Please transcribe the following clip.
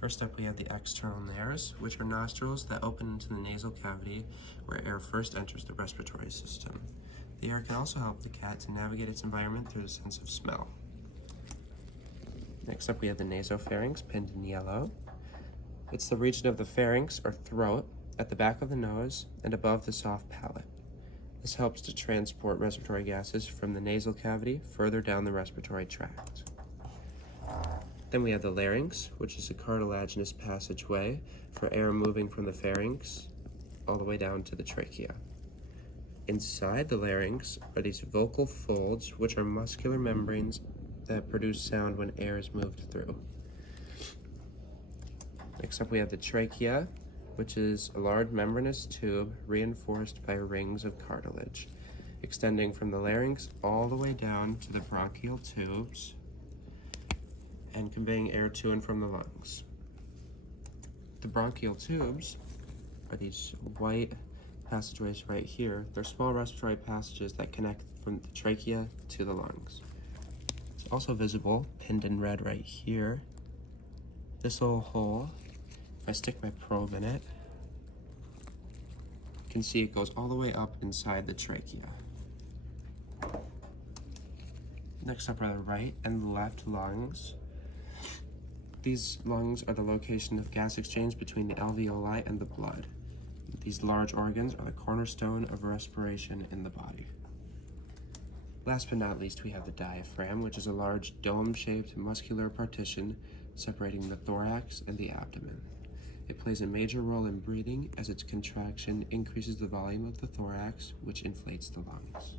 First up, we have the external nares, which are nostrils that open into the nasal cavity where air first enters the respiratory system. The air can also help the cat to navigate its environment through the sense of smell. Next up, we have the nasopharynx, pinned in yellow. It's the region of the pharynx, or throat, at the back of the nose and above the soft palate. This helps to transport respiratory gases from the nasal cavity further down the respiratory tract. Then we have the larynx, which is a cartilaginous passageway for air moving from the pharynx all the way down to the trachea. Inside the larynx are these vocal folds, which are muscular membranes that produce sound when air is moved through. Next up, we have the trachea, which is a large membranous tube reinforced by rings of cartilage, extending from the larynx all the way down to the bronchial tubes and conveying air to and from the lungs. The bronchial tubes are these white passageways right here. They're small respiratory passages that connect from the trachea to the lungs. It's also visible, pinned in red right here. This little hole, if I stick my probe in it, you can see it goes all the way up inside the trachea. Next up are the right and left lungs. These lungs are the location of gas exchange between the alveoli and the blood. These large organs are the cornerstone of respiration in the body. Last but not least, we have the diaphragm, which is a large dome-shaped muscular partition separating the thorax and the abdomen. It plays a major role in breathing as its contraction increases the volume of the thorax, which inflates the lungs.